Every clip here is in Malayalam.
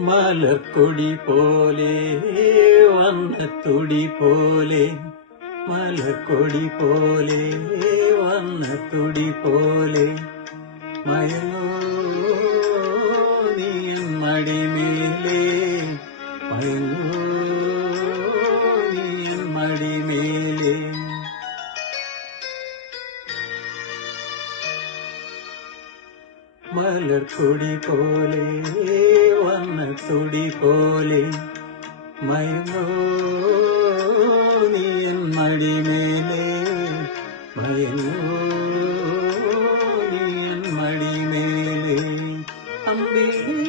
മലർക്കൊടി പോലെ വന്നത്തുടി പോലെ, മലർക്കൊടി പോലെ വന്നത്തുടി പോലെ, മയങ്ങോ നീ മടിമേലേ, മയങ്ങോ നീ മടിമേലേ. മലർക്കൊടി പോലെ വന്നത്തുടി പോലെ, മയങ്ങോ നീ മടിമേലേ, മയങ്ങോ നീ മടിമേലേ. അമ്പിളി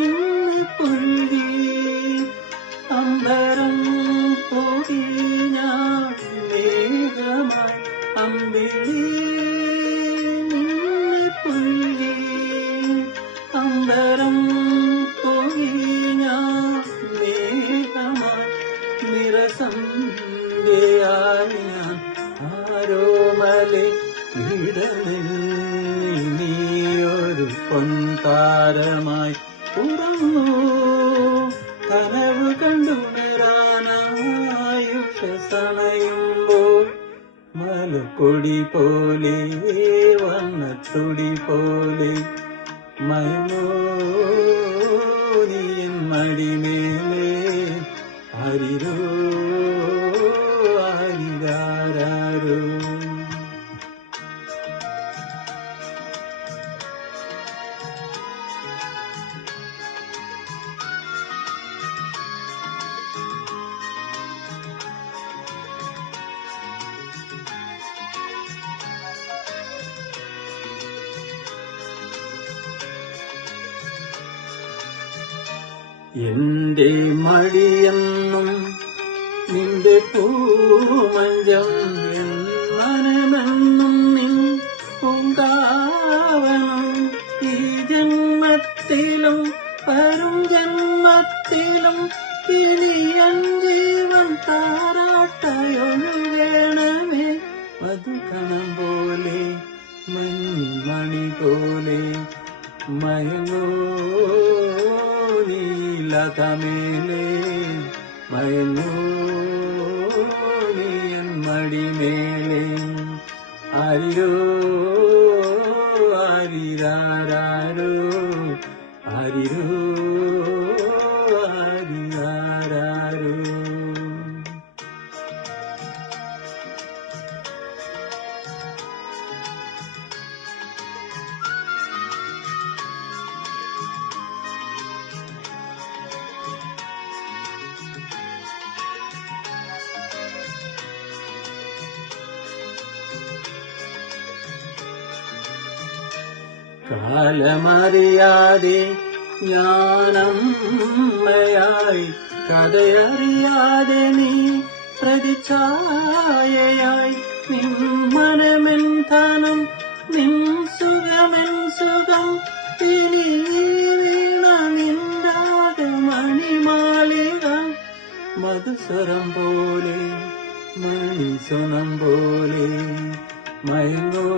ഇന്ന് പുൽകി അമ്പരം പോയി ഞാൻ മേഘമായി, അമ്പിളി പുൽകി അമ്പരം പോയി ഞാൻ മേഘമായി, നിറസന്ധ്യയായി ഞാൻ ആരോമലെ വിടനിൽ നീയൊരു പൊൻതാരമായി ഉറങ്ങൂ. കനവ് കണ്ടുണരാനായുഷണയുമ്പോൾ, മലർക്കൊടി പോലെ വന്നത്തുടി പോലെ, മയങ്ങോ നീ മടിമേലേ, ആരിരോ ആരിരാരോ. എന്റെ മടിയെന്നും നിന്റെ പൂമഞ്ചം, എൻ മനമെന്നും നിൻ പൂങ്കാവനം. ഈ ജന്മത്തിലും വരും ജന്മത്തിലും ഇനി എൻ ജീവൻ താരാട്ടയൊഴുകണമേ. മധുകണം പോലെ മണി പോലെ, മയങ്ങോ നീലകമേലേ, മയങ്ങോ നീ മടിമേലേ, ആരിരോ ആരിരാരോ, ആരിരോ ആരിരാരോ. കാലമറിയാതെ ഞാനമ്മയായി, കഥയറിയാതെ നീ പ്രതിച്ഛായയായി, നിൻ മനമെൻ ധനം, നിൻ സുഖമെൻ സുഖം, ഇനി വീണ നിന്ദാകമണിമാലിക. മധുസ്വരം പോലെ മണിസ്വനം പോലെ, മയങ്ങോ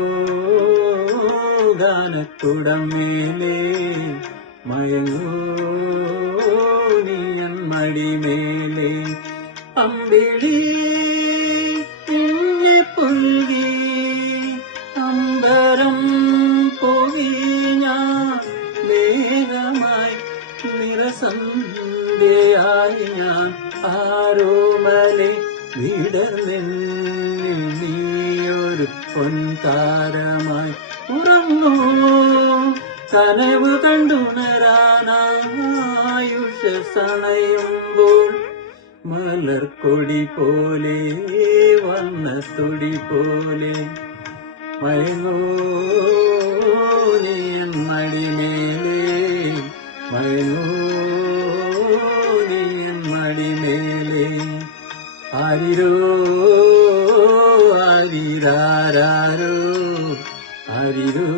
ഗാനത്തുടമേലേ, മയങ്ങോ നീ മടിമേലേ. അമ്പിളി നിന്നെ പുൽകി അമ്പരം പോയി ഞാൻ മേഘമായി, നിറസന്ധ്യയായി ഞാൻ ആരോമലെ വിടർന്നിൽ നീയൊരു പൊൻതാരമായി ഉറങ്ങൂ. കനവ് കണ്ടുണരാനായുഷണയുമ്പോൾ, മലർക്കൊടി പോലെ വന്നത്തുടി പോലെ, മയങ്ങോ നീ മടിമേലേ, മയങ്ങോ നീ മടിമേലേ, ആരിരോ ആരിരാരോ, ആരിരോ